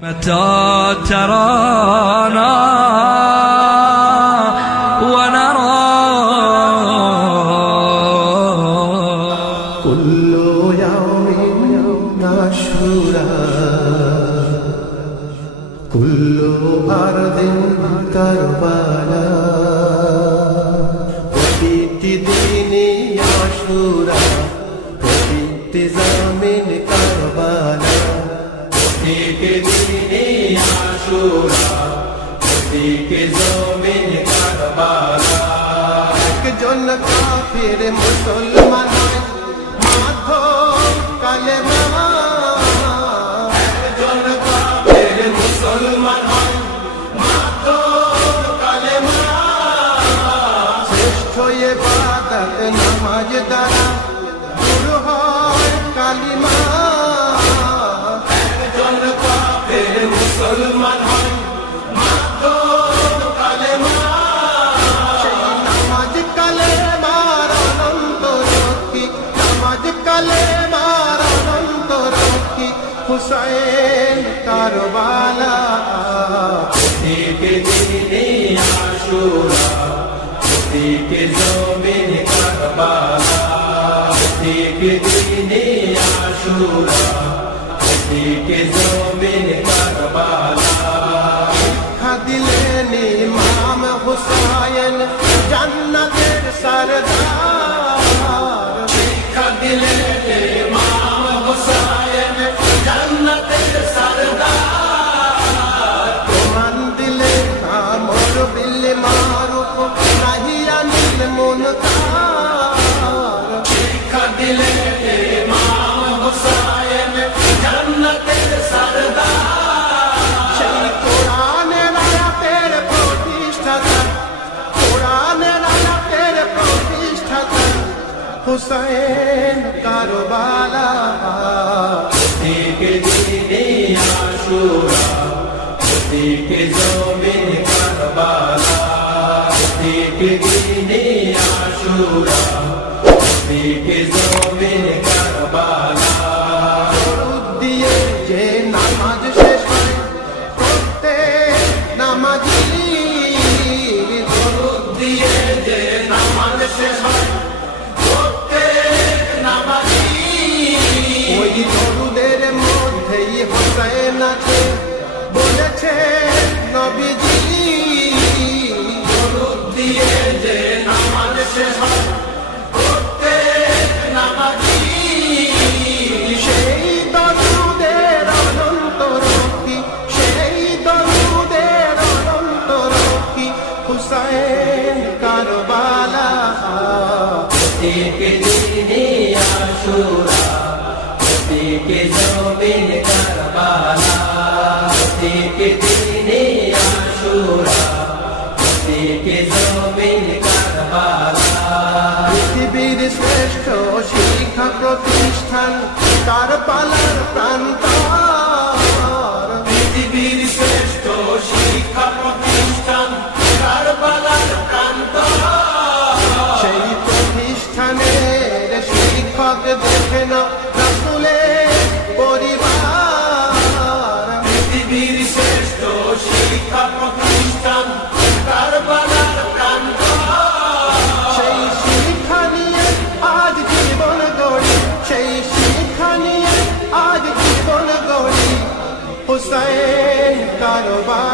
متى ترانا ونرى كل يوم عاشورا كل أرض كربلاء প্রতিটি দিনে আশুরা প্রতিটি জমিন কারবালা প্রতিটি দিনে আশুরা প্রতিটি জমিন কারবালা একজন কাফির মুসলমান মাধ্যম কালেমা একজন কাফির মুসলমান মাধ্যম কালেমা শ্রেষ্ঠ ইবাদত নামাজ দ্বারা দূর হয় কালিমা একজন কাফির মুসলমান মাধ্যম কালেমা সেই নামাজ কালেমার অনন্ত রক্ষী নামাজ কালেমার অনন্ত রক্ষী হুসাইন কারবালা প্রতিটি দিনে আশুরা প্রতিটি জমিন কারবালা প্রতিটি দিনে আশুরা প্রতিটি জমিন কারবালা শিক্ষা দিলেন ইমাম হুসাইন জান্নাতের সরদার শিক্ষা দিলেন ইমাম হুসাইন জান্নাতের সরদার প্রমাণ দিলেন আমর বিল মারুফ নাহি আনিল মুনকার শিক্ষা দিলেন ইমাম হুসাইন জান্নাতের সরদার সেই কোরআনের আয়াতের প্রতিষ্ঠাতা কোরআনের আয়াতের প্রতিষ্ঠাতা হুসাইন কারবালা প্রতিটি দিনে আশুরা প্রতিটি জমিন কারবালা প্রতিটি দিনে আশুরা প্রতিটি জমিন কারবালা দরুদ দিয়ে যে নামাজ শেষ হয় প্রত্যেক নামাজি দরুদ দিয়ে যে নামাজ শেষ হয় প্রত্যেক নামাজি ওই দরুদের মধ্যেই হোসেন আছে বলেছে নবীজি দরুদ দিয়ে যে নামাজ শেষ হয় প্রত্যেক নামাজি সেই দরুদের অনন্ত রক্ষী সেই দরুদের অনন্ত রক্ষী হুসাইন কারবালা প্রতিটি দিনে আশুরা প্রতিটি জমিন কারবালা প্রতিটি দিনে আশুরা প্রতিটি জমিন কারবালা পৃথিবীর শ্রেষ্ঠ শিক্ষা প্রতিষ্ঠান কারবালার প্রান্তর পৃথিবীর শ্রেষ্ঠ শিক্ষা প্রতিষ্ঠান কারবালার প্রান্তর সেই প্রতিষ্ঠানের শিক্ষক দেখে না রাসূলের পরিবার পৃথিবীর শ্রেষ্ঠ শিক্ষা প্রতিষ্ঠান কারবালার প্রান্তর সেই শিক্ষা নিয়ে আজ জীবন গড়ি সেই শিক্ষা নিয়ে আজ জীবন গড়ি হুসাইন কারবালা